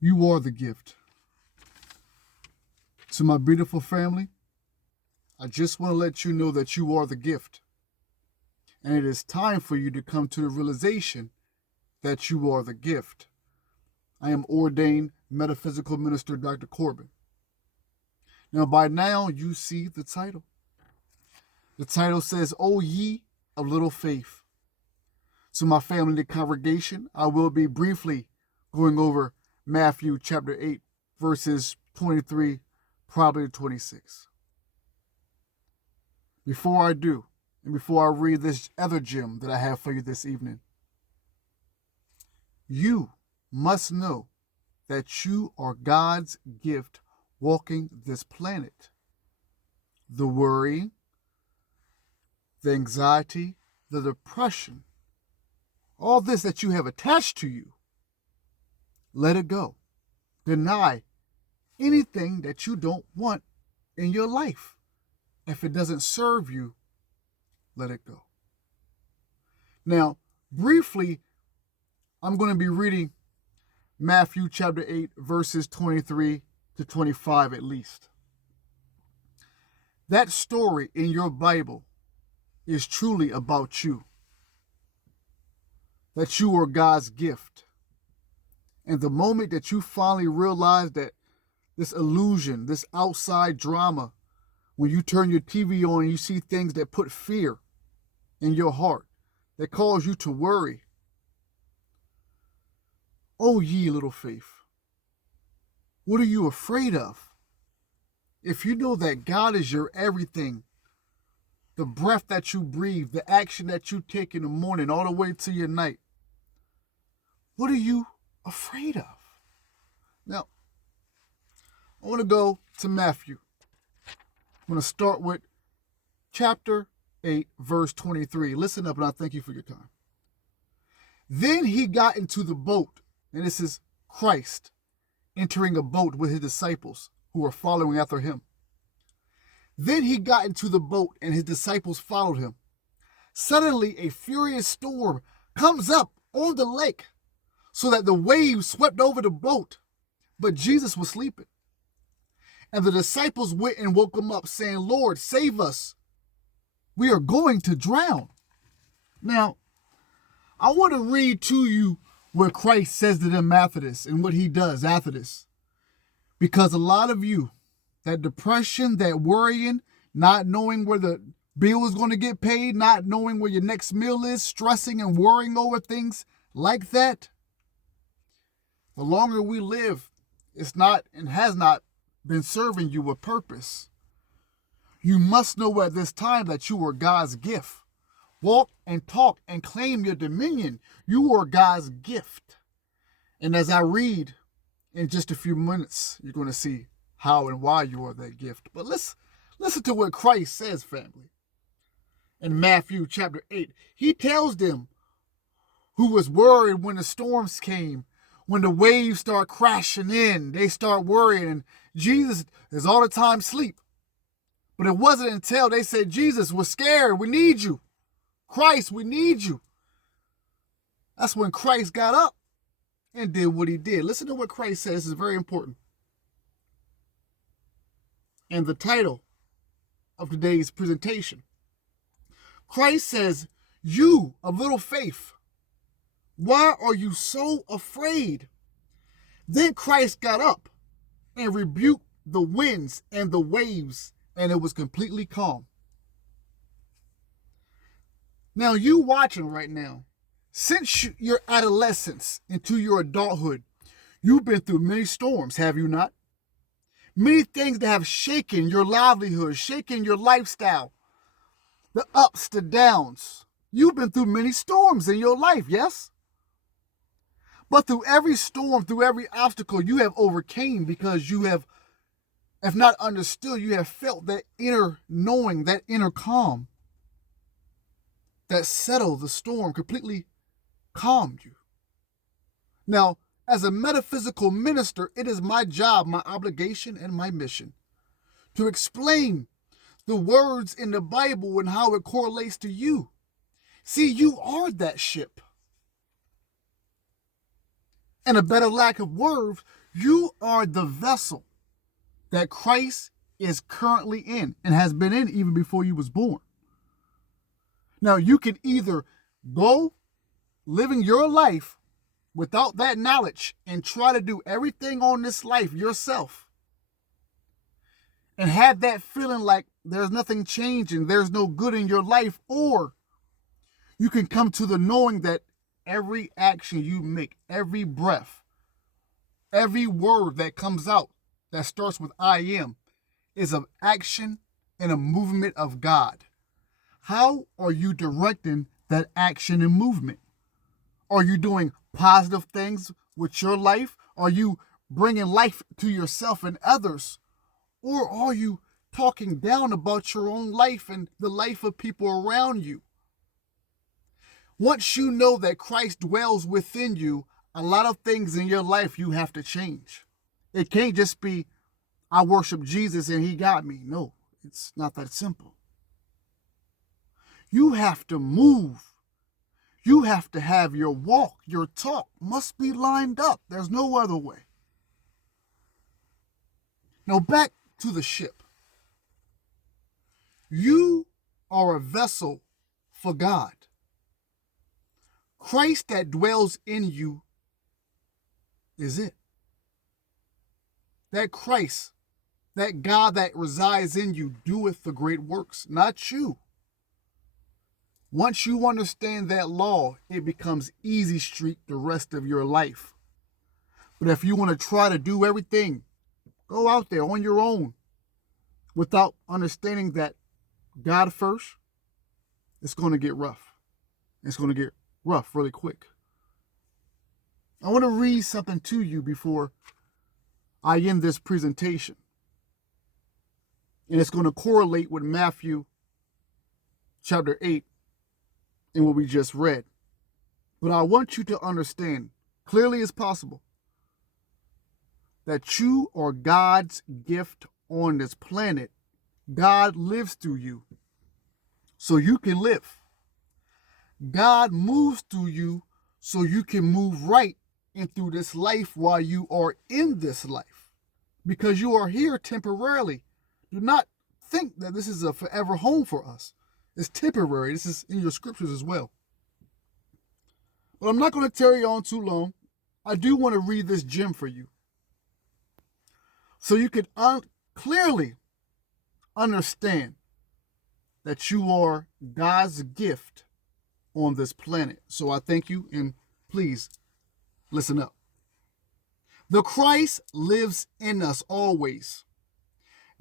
You are the gift. To my beautiful family, I just want to let you know that you are the gift. And it is time for you to come to the realization that you are the gift. I am ordained metaphysical minister Dr. Corbin. Now, by now, you see the title. The title says, O ye of little faith. To my family, the congregation, I will be briefly going over Matthew chapter 8, verses 23, probably to 26. Before I do, and before I read this other gem that I have for you this evening, you must know that you are God's gift walking this planet. The worry, the anxiety, the depression, all this that you have attached to you, let it go. Deny anything that you don't want in your life. If it doesn't serve you, let it go. Now, briefly, I'm going to be reading Matthew chapter 8, verses 23 to 25 at least. That story in your Bible is truly about you. That you are God's gift. And the moment that you finally realize that this illusion, this outside drama, when you turn your TV on and you see things that put fear in your heart, that cause you to worry, O ye little faith, what are you afraid of? If you know that God is your everything, the breath that you breathe, the action that you take in the morning all the way to your night, what are you afraid of? Now, I want to go to Matthew. I'm going to start with chapter 8, verse 23. Listen up, and I thank you for your time. Then he got into the boat, and this is Christ entering a boat with his disciples who were following after him. Then he got into the boat, and his disciples followed him. Suddenly, a furious storm comes up on the lake, so that the waves swept over the boat, but Jesus was sleeping. And the disciples went and woke him up, saying, Lord, save us. We are going to drown. Now, I want to read to you what Christ says to them after this and what he does after this. Because a lot of you, that depression, that worrying, not knowing where the bill is going to get paid, not knowing where your next meal is, stressing and worrying over things like that, the longer we live, it's not and has not been serving you a purpose. You must know at this time that you are God's gift. Walk and talk and claim your dominion. You are God's gift. And as I read in just a few minutes, you're going to see how and why you are that gift. But let's listen to what Christ says, family. In Matthew chapter 8, he tells them who was worried when the storms came, when the waves start crashing in, they start worrying, and Jesus is all the time asleep. But it wasn't until they said, Jesus, we're scared, we need you. Christ, we need you. That's when Christ got up and did what he did. Listen to what Christ says. This is very important. And the title of today's presentation. Christ says, you of little faith, why are you so afraid? Then Christ got up and rebuked the winds and the waves, and it was completely calm. Now, you watching right now, since your adolescence into your adulthood, you've been through many storms, have you not? Many things that have shaken your livelihood, shaken your lifestyle, the ups, the downs. You've been through many storms in your life, yes? But through every storm, through every obstacle, you have overcame because you have, if not understood, you have felt that inner knowing, that inner calm that settled the storm, completely calmed you. Now, as a metaphysical minister, it is my job, my obligation, and my mission to explain the words in the Bible and how it correlates to you. See, you are that ship. And a better lack of words, You are the vessel that Christ is currently in and has been in even before you was born. Now, you can either go living your life without that knowledge and try to do everything on this life yourself and have that feeling like there's nothing changing, there's no good in your life, or you can come to the knowing that every action you make, every breath, every word that comes out that starts with I am is an action and a movement of God. How are you directing that action and movement? Are you doing positive things with your life? Are you bringing life to yourself and others? Or are you talking down about your own life and the life of people around you? Once you know that Christ dwells within you, a lot of things in your life you have to change. It can't just be, I worship Jesus and he got me. No, it's not that simple. You have to move. You have to have your walk, your talk must be lined up. There's no other way. Now back to the ship. You are a vessel for God. Christ that dwells in you is it. That Christ, that God that resides in you doeth the great works, not you. Once you understand that law, it becomes easy street the rest of your life. But if you want to try to do everything, go out there on your own without understanding that God first, it's going to get rough. It's going to get rough really quick. I want to read something to you before I end this presentation. And it's going to correlate with Matthew chapter 8 and what we just read. But I want you to understand, clearly as possible, that you are God's gift on this planet. God lives through you so you can live. God moves through you so you can move right in through this life while you are in this life. Because you are here temporarily. Do not think that this is a forever home for us. It's temporary. This is in your scriptures as well. But I'm not going to tarry on too long. I do want to read this gem for you, so you can clearly understand that you are God's gift on this planet. So I thank you, and please listen up. The Christ lives in us always.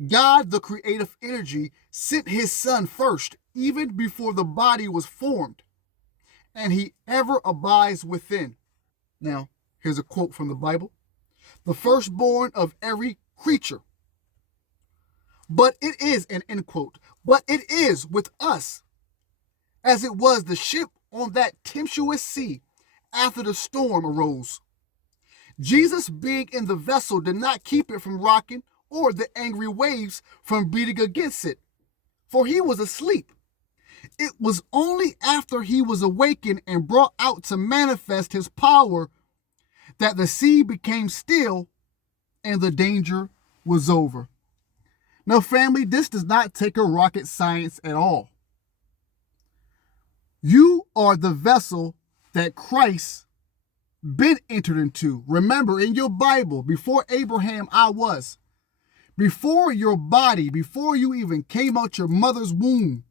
God, the creative energy, sent his son first, even before the body was formed, and he ever abides within. Now, here's a quote from the Bible. The firstborn of every creature. But it is, an end quote, but it is with us, as it was the ship on that tempestuous sea after the storm arose. Jesus, being in the vessel, did not keep it from rocking or the angry waves from beating against it, for he was asleep. It was only after he was awakened and brought out to manifest his power that the sea became still and the danger was over. Now, family, this does not take a rocket science at all. You are the vessel that Christ been entered into. Remember, in your Bible, before Abraham, I was. Before your body, before you even came out your mother's womb,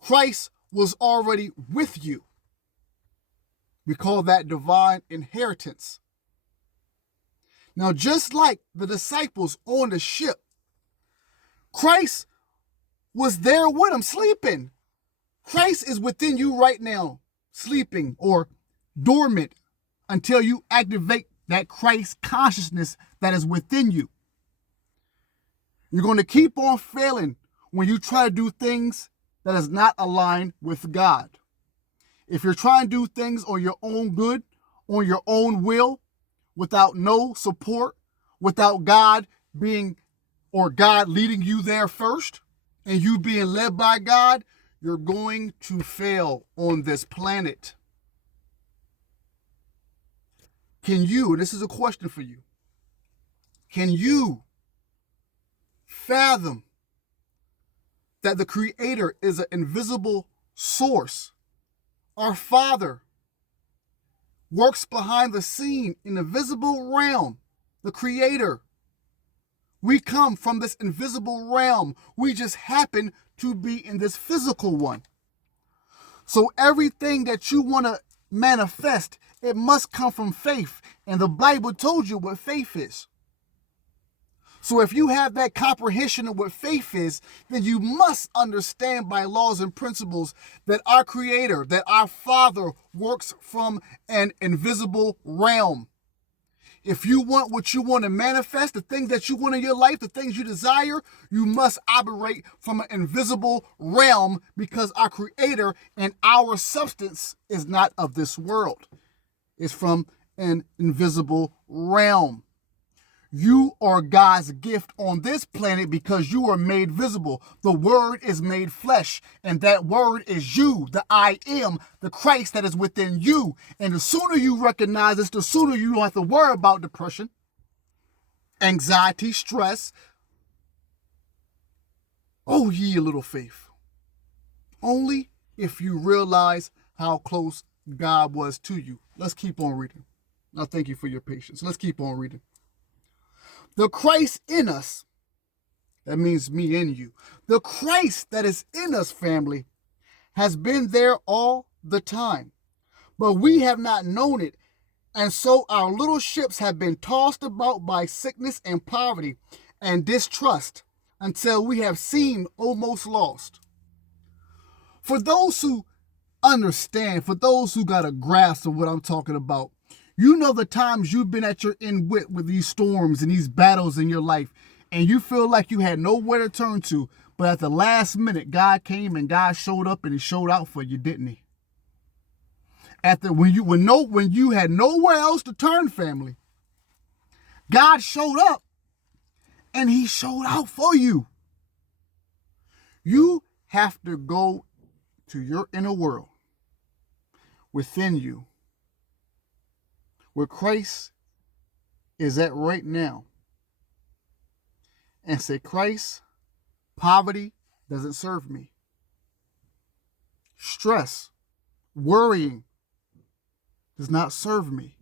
Christ was already with you. We call that divine inheritance. Now, just like the disciples on the ship, Christ was there with them, sleeping. Christ is within you right now, sleeping or dormant until you activate that Christ consciousness that is within you. You're going to keep on failing when you try to do things that is not aligned with God. If you're trying to do things on your own good, on your own will, without no support, without God being or God leading you there first, and you being led by God, you're going to fail on this planet. Can you, and this is a question for you, Can you fathom that the Creator is an invisible source? Our Father works behind the scene in the visible realm, the Creator. We come from this invisible realm. We just happen to be in this physical one. So everything that you want to manifest, it must come from faith. And the Bible told you what faith is. So if you have that comprehension of what faith is, then you must understand by laws and principles that our Creator, that our Father works from an invisible realm. If you want what you want to manifest, the things that you want in your life, the things you desire, you must operate from an invisible realm, because our Creator and our substance is not of this world. It's from an invisible realm. You are God's gift on this planet because you are made visible. The Word is made flesh, and that Word is you, the I am, the Christ that is within you. And the sooner you recognize this, the sooner you don't have to worry about depression, anxiety, stress. Oh, ye little faith. Only if you realize how close God was to you. Let's keep on reading. Now, thank you for your patience. Let's keep on reading. The Christ in us, that means me and you. The Christ that is in us, family, has been there all the time, but we have not known it. And so our little ships have been tossed about by sickness and poverty and distrust until we have seemed almost lost. For those who understand, for those who got a grasp of what I'm talking about, you know the times you've been at your end with these storms and these battles in your life, and you feel like you had nowhere to turn to, but at the last minute, God came and God showed up and He showed out for you, didn't He? When you had nowhere else to turn, family, God showed up and He showed out for you. You have to go to your inner world within you, where Christ is at right now, and say, Christ, poverty doesn't serve me. Stress, worrying does not serve me.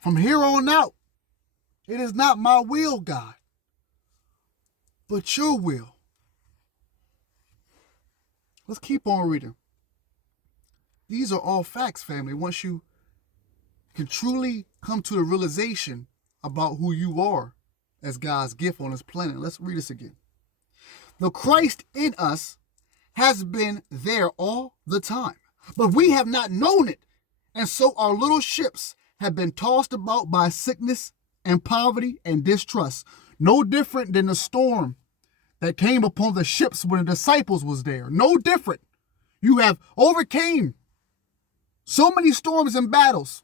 From here on out, it is not my will, God, but your will. Let's keep on reading. These are all facts, family. Once you can truly come to the realization about who you are as God's gift on this planet. Let's read this again. The Christ in us has been there all the time, but we have not known it. And so our little ships have been tossed about by sickness and poverty and distrust. No different than the storm that came upon the ships when the disciples was there. No different. You have overcame so many storms and battles.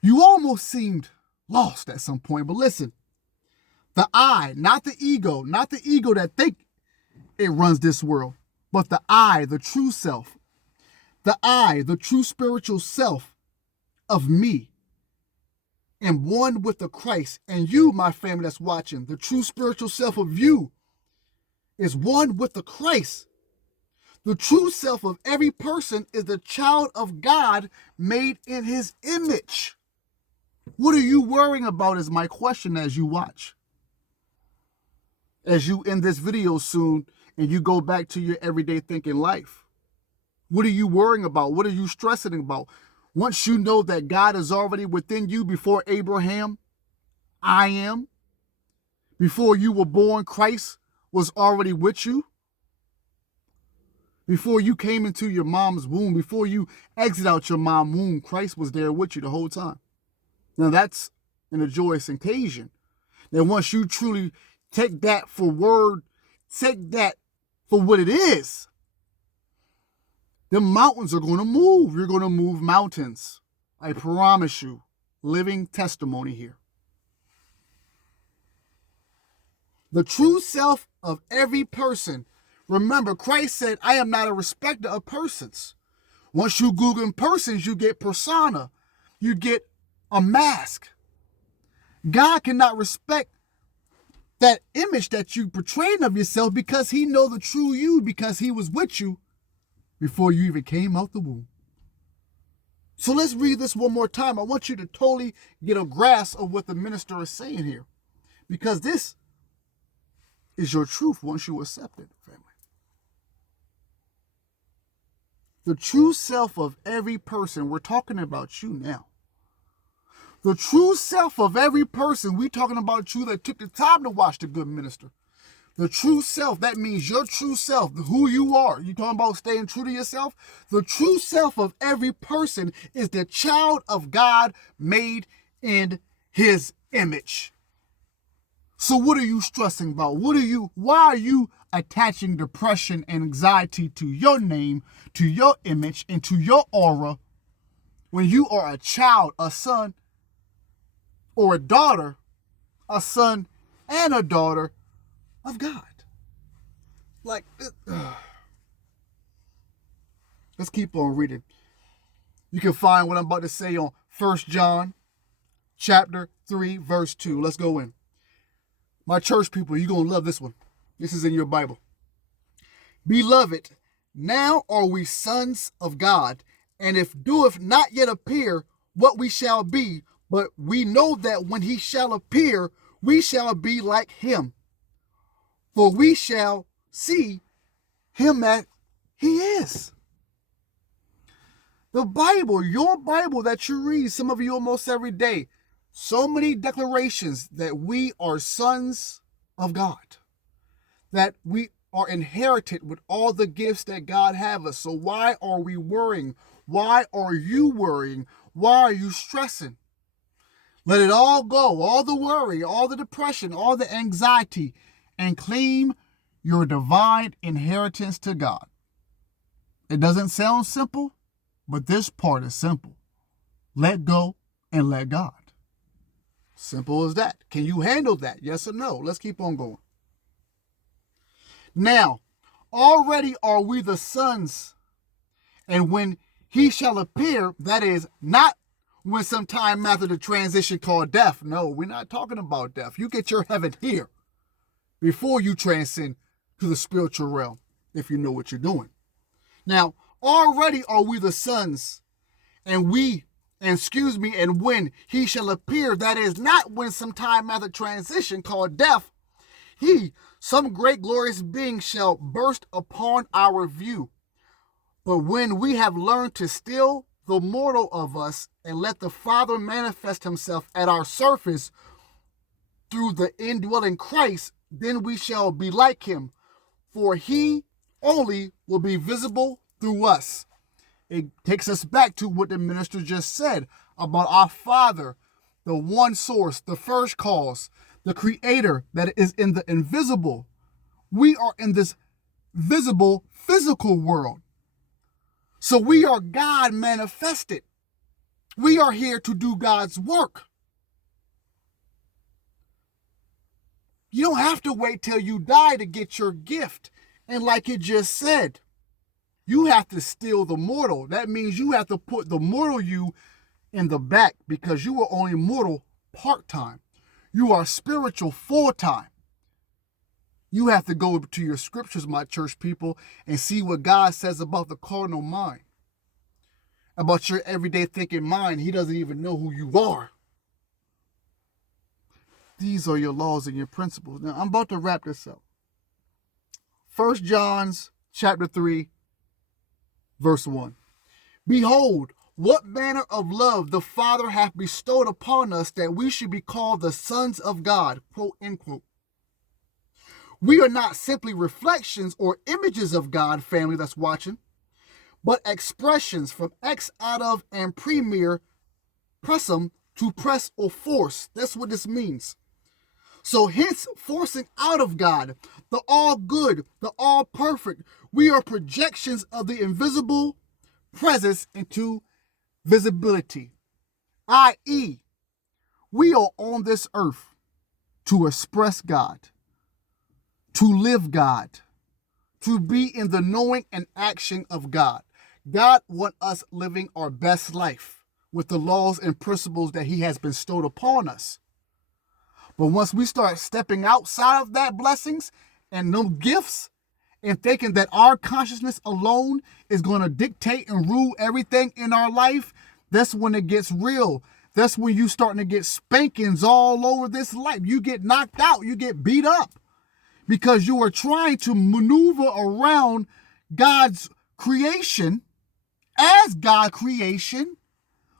You almost seemed lost at some point, but listen, the I, not the ego that think it runs this world, but the I, the true self, the I, the true spiritual self of me, am one with the Christ. And you, my family that's watching, the true spiritual self of you is one with the Christ. The true self of every person is the child of God made in His image. What are you worrying about is my question as you watch. As you end this video soon and you go back to your everyday thinking life. What are you worrying about? What are you stressing about? Once you know that God is already within you before Abraham, I am. Before you were born, Christ was already with you. Before you came into your mom's womb, before you exit out your mom's womb, Christ was there with you the whole time. Now that's an joyous occasion. Then once you truly take that for word, take that for what it is, the mountains are going to move. You're going to move mountains. I promise you. Living testimony here. The true self of every person. Remember, Christ said, I am not a respecter of persons. Once you Google persons, you get persona. You get a mask. God cannot respect that image that you portrayed of yourself because he knows the true you, because he was with you before you even came out the womb. So let's read this one more time. I want you to totally get a grasp of what the minister is saying here, because this is your truth once you accept it, family. The true self of every person, we're talking about you now. The true self of every person, we're talking about you that took the time to watch the good minister. The true self, that means your true self, who you are. You talking about staying true to yourself? The true self of every person is the child of God made in his image. So what are you stressing about? Why are you attaching depression and anxiety to your name, to your image, and to your aura when you are a child, a son, or a daughter, a son and a daughter of God? Like, let's keep on reading. You can find what I'm about to say on 1 John chapter 3, verse 2. Let's go in. My church people, you're going to love this one. This is in your Bible. Beloved, now are we sons of God, and if doeth not yet appear what we shall be, but we know that when he shall appear, we shall be like him. For we shall see him as he is. The Bible, your Bible that you read, some of you almost every day, so many declarations that we are sons of God, that we are inherited with all the gifts that God have us. So why are we worrying? Why are you worrying? Why are you stressing? Let it all go, all the worry, all the depression, all the anxiety, and claim your divine inheritance to God. It doesn't sound simple, but this part is simple. Let go and let God. Simple as that. Can you handle that? Yes or no? Let's keep on going. Now, already are we the sons, and when he shall appear, that is, not when sometime after the transition called death. No, we're not talking about death. You get your heaven here before you transcend to the spiritual realm, if you know what you're doing. Now, already are we the sons, and when he shall appear, that is, not when sometime after transition called death, he, some great glorious being, shall burst upon our view. But when we have learned to still the mortal of us and let the Father manifest himself at our surface through the indwelling Christ, then we shall be like him, for he only will be visible through us. It takes us back to what the minister just said about our Father, the one source, the first cause, the creator that is in the invisible. We are in this visible physical world. So we are God manifested. We are here to do God's work. You don't have to wait till you die to get your gift. And like it just said, you have to steal the mortal. That means you have to put the mortal you in the back, because you are only mortal part-time. You are spiritual full-time. You have to go to your scriptures, my church people, and see what God says about the carnal mind. About your everyday thinking mind. He doesn't even know who you are. These are your laws and your principles. Now, I'm about to wrap this up. 1 John chapter 3, verse 1. Behold, what manner of love the Father hath bestowed upon us, that we should be called the sons of God, quote, end quote. We are not simply reflections or images of God, family that's watching, but expressions from ex out of and premier pressum to press or force. That's what this means. So hence forcing out of God, the all good, the all perfect. We are projections of the invisible presence into visibility, i.e., we are on this earth to express God, to live God, to be in the knowing and action of God. God wants us living our best life. with the laws and principles that he has bestowed upon us. But once we start stepping outside of that blessings and them gifts and thinking that our consciousness alone is going to dictate and rule everything in our life, that's when it gets real. That's when you starting to get spankings all over this life. You get knocked out. You get beat up because you are trying to maneuver around God's creation as God creation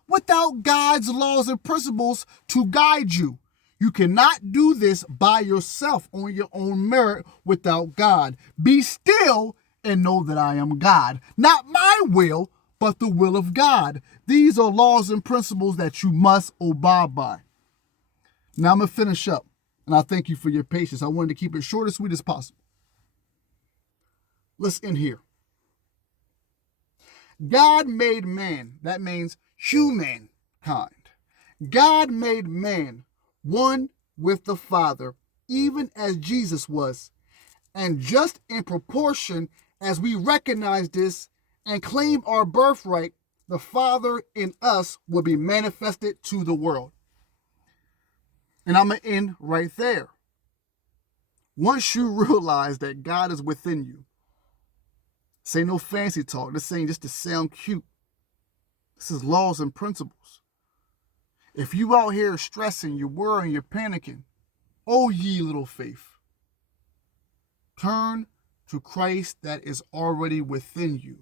without God's laws and principles to guide you. You cannot do this by yourself on your own merit without God. Be still and know that I am God. Not my will, but the will of God. These are laws and principles that you must abide by. Now I'm going to finish up, and I thank you for your patience. I wanted to keep it short and sweet as possible. Let's end here. God made man. That means humankind. God made man one with the Father, even as Jesus was. And just in proportion as we recognize this and claim our birthright, the Father in us will be manifested to the world. And I'm going to end right there. Once you realize that God is within you, this ain't no fancy talk. This ain't just to sound cute. This is laws and principles. If you out here stressing, you're worrying, you're panicking, oh ye little faith, turn to Christ that is already within you.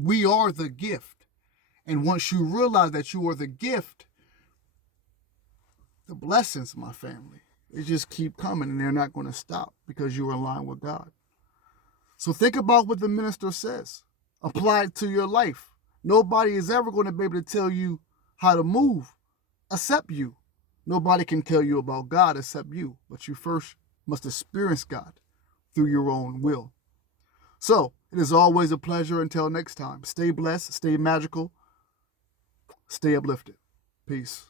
We are the gift. And once you realize that you are the gift, the blessings, my family, they just keep coming and they're not going to stop because you're in line with God. So think about what the minister says. Apply it to your life. Nobody is ever going to be able to tell you how to move except you. Nobody can tell you about God except you. But you first must experience God through your own will. So it is always a pleasure. Until next time, stay blessed, stay magical, stay uplifted. Peace.